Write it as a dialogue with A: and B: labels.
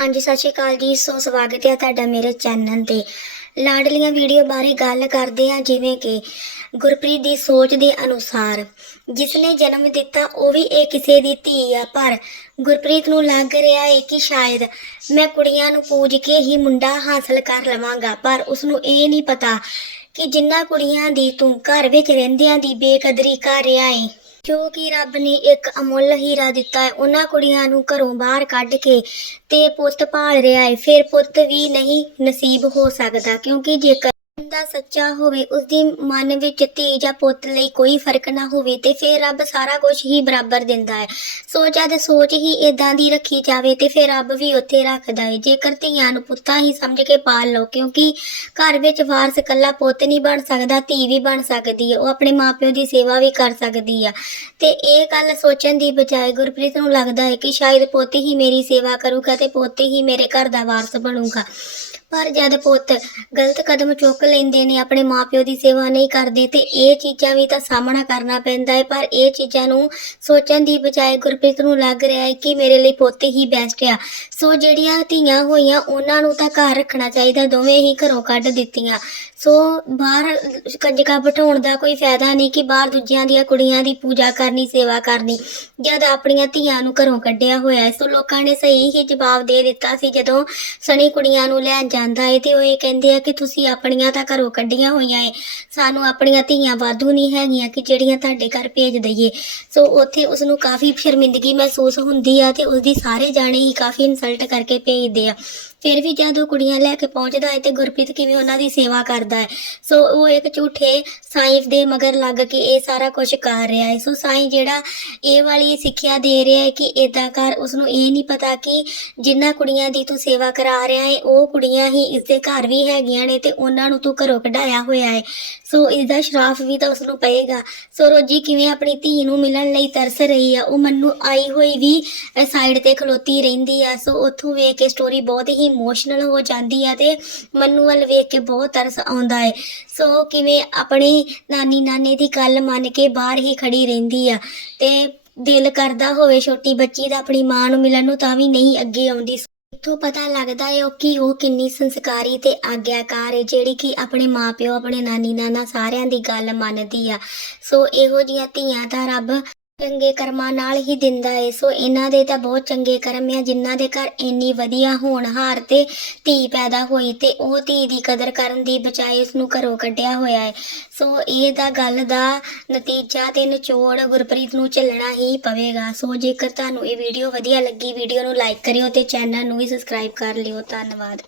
A: ਹਾਂਜੀ, ਸਤਿ ਸ਼੍ਰੀ ਅਕਾਲ ਜੀ। ਸੋ ਸਵਾਗਤ ਹੈ ਤੁਹਾਡਾ ਮੇਰੇ ਚੈਨਲ ਤੇ। ਲਾਡਲੀਆਂ ਵੀਡੀਓ ਬਾਰੇ ਗੱਲ ਕਰਦੇ ਹਾਂ, ਜਿਵੇਂ ਕਿ ਗੁਰਪ੍ਰੀਤ ਦੀ ਸੋਚ ਦੇ ਅਨੁਸਾਰ। ਜਿਸ ਨੇ ਜਨਮ ਦਿੱਤਾ, ਉਹ ਵੀ ਇਹ ਕਿਸੇ ਦੀ ਧੀ ਆ। ਪਰ ਗੁਰਪ੍ਰੀਤ ਨੂੰ ਲੱਗ ਰਿਹਾ ਹੈ ਕਿ ਸ਼ਾਇਦ ਮੈਂ ਕੁੜੀਆਂ ਨੂੰ ਪੂਜ ਕੇ ਹੀ ਮੁੰਡਾ ਹਾਸਲ ਕਰ ਲਵਾਂਗਾ। ਪਰ ਉਸ ਨੂੰ ਇਹ ਨਹੀਂ ਪਤਾ ਕਿ ਜਿੰਨਾ ਕੁੜੀਆਂ ਦੀ ਤੂੰ ਘਰ ਵਿੱਚ ਰਹਿੰਦਿਆਂ ਦੀ ਬੇਕਦਰੀ ਕਰ ਰਿਹਾ ਏ। ਕਿਉਂਕਿ ਰੱਬ ਨੇ ਇੱਕ ਅਮੁੱਲ ਹੀਰਾ ਦਿੱਤਾ ਹੈ, ਉਹਨਾਂ ਕੁੜੀਆਂ ਨੂੰ ਘਰੋਂ ਬਾਹਰ ਕੱਢ ਕੇ ਤੇ ਪੁੱਤ ਭਾਲ ਰਿਹਾ ਹੈ। ਫਿਰ ਪੁੱਤ ਵੀ ਨਹੀਂ ਨਸੀਬ ਹੋ ਸਕਦਾ ਕਿਉਂਕਿ ਜੇਕਰ ਬੰਦਾ ਸੱਚਾ ਹੋਵੇ, ਉਸਦੀ ਮਨ ਵਿੱਚ ਧੀ ਜਾਂ ਪੁੱਤ ਲਈ ਕੋਈ ਫ਼ਰਕ ਨਾ ਹੋਵੇ, ਤੇ ਫਿਰ ਰੱਬ ਸਾਰਾ ਕੁਝ ਹੀ ਬਰਾਬਰ ਦਿੰਦਾ ਹੈ। ਸੋ ਜਦ ਸੋਚ ਹੀ ਇਦਾਂ ਦੀ ਰੱਖੀ ਜਾਵੇ, ਤੇ ਫਿਰ ਰੱਬ ਵੀ ਉੱਥੇ ਰੱਖਦਾ ਹੈ। ਜੇਕਰ ਧੀਆਂ ਨੂੰ ਪੁੱਤਾਂ ਹੀ ਸਮਝ ਕੇ ਪਾਲ ਲਓ, ਕਿਉਂਕਿ ਘਰ ਵਿੱਚ ਵਾਰਸ ਇਕੱਲਾ ਪੁੱਤ ਨਹੀਂ ਬਣ ਸਕਦਾ, ਧੀ ਵੀ ਬਣ ਸਕਦੀ ਹੈ, ਉਹ ਆਪਣੇ ਮਾਪਿਓ ਦੀ ਸੇਵਾ ਵੀ ਕਰ ਸਕਦੀ ਆ। ਤੇ ਇਹ ਗੱਲ ਸੋਚਣ ਦੀ ਬਜਾਏ ਗੁਰਪ੍ਰੀਤ ਨੂੰ ਲੱਗਦਾ ਹੈ ਕਿ ਸ਼ਾਇਦ ਪੁੱਤ ਹੀ ਮੇਰੀ ਸੇਵਾ ਕਰੂਗਾ, ਤੇ ਪੁੱਤ ਹੀ ਮੇਰੇ ਘਰ ਦਾ ਵਾਰਸ ਬਣੂਗਾ। ਪਰ ਜਦ ਪੁੱਤ ਗਲਤ ਕਦਮ ਚੁੱਕ ਲੈਂਦੇ ਨੇ, ਆਪਣੇ ਮਾਪਿਓ ਦੀ ਸੇਵਾ ਨਹੀਂ ਕਰਦੇ ਤੇ ਇਹ ਚੀਜ਼ਾਂ ਵੀ ਤਾਂ ਸਾਹਮਣਾ ਕਰਨਾ ਪੈਂਦਾ ਹੈ। ਪਰ ਇਹ ਚੀਜ਼ਾਂ ਨੂੰ ਸੋਚਣ ਦੀ ਬਜਾਏ ਗੁਰਪ੍ਰੀਤ ਨੂੰ ਲੱਗ ਰਿਹਾ ਹੈ ਕਿ ਮੇਰੇ ਲਈ ਪੁੱਤ ਹੀ ਬੈਸਟ ਆ। ਸੋ ਜਿਹੜੀਆਂ ਧੀਆਂ ਹੋਈਆਂ, ਉਹਨਾਂ ਨੂੰ ਤਾਂ ਘਰ ਰੱਖਣਾ ਚਾਹੀਦਾ, ਦੋਵੇਂ ਹੀ ਘਰੋਂ ਕੱਢ ਦਿੱਤੀਆਂ। ਸੋ ਬਾਹਰ ਕੰਜਕਾ ਬਿਠਾਉਣ ਦਾ ਕੋਈ ਫਾਇਦਾ ਨਹੀਂ ਕਿ ਬਾਹਰ ਦੂਜਿਆਂ ਦੀਆਂ ਕੁੜੀਆਂ ਦੀ ਪੂਜਾ ਕਰਨੀ, ਸੇਵਾ ਕਰਨੀ, ਜਦ ਆਪਣੀਆਂ ਧੀਆਂ ਨੂੰ ਘਰੋਂ ਕੱਢਿਆ ਹੋਇਆ ਸੋ ਲੋਕਾਂ ਨੇ ਸਹੀ ਹੀ ਜਵਾਬ ਦੇ ਦਿੱਤਾ ਸੀ ਜਦੋਂ ਸਣੀ ਕੁੜੀਆਂ ਨੂੰ ਲੈਣ ਜਾ ਜਾਂਦਾ ਏ ਤੇ ਉਹ ਇਹ ਕਹਿੰਦੇ ਆ ਕਿ ਤੁਸੀਂ ਆਪਣੀਆਂ ਤਾਂ ਘਰੋਂ ਕੱਢੀਆਂ ਹੋਈਆਂ ਏ। ਸਾਨੂੰ ਆਪਣੀਆਂ ਧੀਆਂ ਵਾਧੂ ਨਹੀਂ ਹੈਗੀਆਂ ਕਿ ਜਿਹੜੀਆਂ ਤੁਹਾਡੇ ਘਰ ਭੇਜ ਦਈਏ। ਸੋ ਉੱਥੇ ਉਸ ਨੂੰ ਕਾਫੀ ਸ਼ਰਮਿੰਦਗੀ ਮਹਿਸੂਸ ਹੁੰਦੀ ਆ ਤੇ ਉਸ ਦੀ ਸਾਰੇ ਜਾਣੇ ਹੀ ਕਾਫੀ ਇਨਸਲਟ ਕਰਕੇ ਭੇਜਦੇ ਆ। ਫਿਰ ਵੀ ਜਦ ਉਹ ਕੁੜੀਆਂ ਲੈ ਕੇ ਪਹੁੰਚਦਾ ਹੈ ਤੇ ਗੁਰਪ੍ਰੀਤ ਕਿਵੇਂ ਉਹਨਾਂ ਦੀ ਸੇਵਾ ਕਰਦਾ ਹੈ ਸੋ ਉਹ ਇੱਕ ਝੂਠੇ ਸਾਈਂ ਦੇ ਮਗਰ ਲੱਗ ਕੇ ਇਹ ਸਾਰਾ ਕੁਝ ਕਰ ਰਿਹਾ ਹੈ ਸੋ ਸਾਈਂ ਜਿਹੜਾ ਇਹ ਵਾਲੀ ਸਿੱਖਿਆ ਦੇ ਰਿਹਾ ਹੈ ਕਿ ਇਦਾਂ ਕਰ ਉਸ ਨੂੰ ਇਹ ਨਹੀਂ ਪਤਾ ਕਿ ਜਿੰਨਾ ਕੁੜੀਆਂ ਦੀ ਤੂੰ ਸੇਵਾ ਕਰਾ ਰਿਹਾ ਹੈ ਉਹ ਕੁੜੀਆਂ ਹੀ ਇਸ ਦੇ ਘਰ ਵੀ ਹੈਗੀਆਂ ਨੇ ਤੇ ਉਹਨਾਂ ਨੂੰ ਤੂੰ ਘਰੋਂ ਕਢਾਇਆ ਹੋਇਆ ਹੈ। ਸੋ ਇਸ ਦਾ ਸ਼ਰਾਫ ਵੀ ਤਾਂ ਉਸ ਨੂੰ ਪਏਗਾ। ਸੋ ਰੋਜੀ ਕਿਵੇਂ ਆਪਣੀ ਧੀ ਨੂੰ ਮਿਲਣ ਲਈ ਤਰਸ ਰਹੀ ਆ, ਉਹ ਮੰਨੂ ਆਈ ਹੋਈ ਵੀ ਸਾਈਡ ਤੇ ਖਲੋਤੀ ਰਹਿੰਦੀ ਆ। ਸੋ ਉੱਥੋਂ ਵੇਖ ਕੇ ਸਟੋਰੀ ਬਹੁਤ ਹੀ ਇਮੋਸ਼ਨਲ ਹੋ ਜਾਂਦੀ ਆ ਤੇ ਮੰਨੂ ਵੱਲ ਵੇਖ ਕੇ ਬਹੁਤ ਤਰਸ ਆਉਂਦਾ ਹੈ। ਸੋ ਕਿਵੇਂ ਆਪਣੀ ਨਾਨੀ ਨਾਨੇ ਦੀ ਗੱਲ ਮੰਨ ਕੇ ਬਾਹਰ ਹੀ ਖੜੀ ਰਹਿੰਦੀ ਆ ਤੇ ਦਿਲ ਕਰਦਾ ਹੋਵੇ ਛੋਟੀ ਬੱਚੀ ਦਾ ਆਪਣੀ ਮਾਂ ਨੂੰ ਮਿਲਣ ਨੂੰ ਤਾਂ ਵੀ ਨਹੀਂ ਅੱਗੇ ਆਉਂਦੀ। ਇੱਥੋਂ ਪਤਾ ਲੱਗਦਾ ਹੈ ਕਿ ਉਹ ਕਿੰਨੀ ਸੰਸਕਾਰੀ ਤੇ ਆਗਿਆਕਾਰ ਹੈ ਜਿਹੜੀ ਕਿ ਆਪਣੇ ਮਾਪਿਓ, ਆਪਣੇ ਨਾਨੀ ਨਾਨਾ ਸਾਰਿਆਂ ਦੀ ਗੱਲ ਮੰਨਦੀ ਆ। ਸੋ ਇਹੋ ਜੀਆਂ ਧੀਆਂ ਦਾ ਰੱਬ ਚੰਗੇ ਕਰਮਾਂ ਨਾਲ ਹੀ ਦਿੰਦਾ ਏ। ਸੋ ਇਹਨਾਂ ਦੇ ਤਾਂ ਬਹੁਤ ਚੰਗੇ ਕਰਮ ਆ, ਜਿਨ੍ਹਾਂ ਦੇ ਘਰ ਇੰਨੀ ਵਧੀਆ ਹੋਣਹਾਰ ਤੇ ਧੀ ਪੈਦਾ ਹੋਈ ਤੇ ਉਹ ਧੀ ਦੀ ਕਦਰ ਕਰਨ ਦੀ ਬਜਾਏ ਉਸ ਨੂੰ ਘਰੋਂ ਕੱਢਿਆ ਹੋਇਆ ਹੈ ਸੋ ਇਹ ਦਾ ਗੱਲ ਦਾ ਨਤੀਜਾ ਤੇ ਨਿਚੋੜ ਗੁਰਪ੍ਰੀਤ ਨੂੰ ਝੱਲਣਾ ਹੀ ਪਵੇਗਾ। ਸੋ ਜੇਕਰ ਤੁਹਾਨੂੰ ਇਹ ਵੀਡੀਓ ਵਧੀਆ ਲੱਗੀ, ਵੀਡੀਓ ਨੂੰ ਲਾਈਕ ਕਰਿਓ ਤੇ ਚੈਨਲ ਨੂੰ ਵੀ ਸਬਸਕ੍ਰਾਈਬ ਕਰ ਲਿਓ। ਧੰਨਵਾਦ।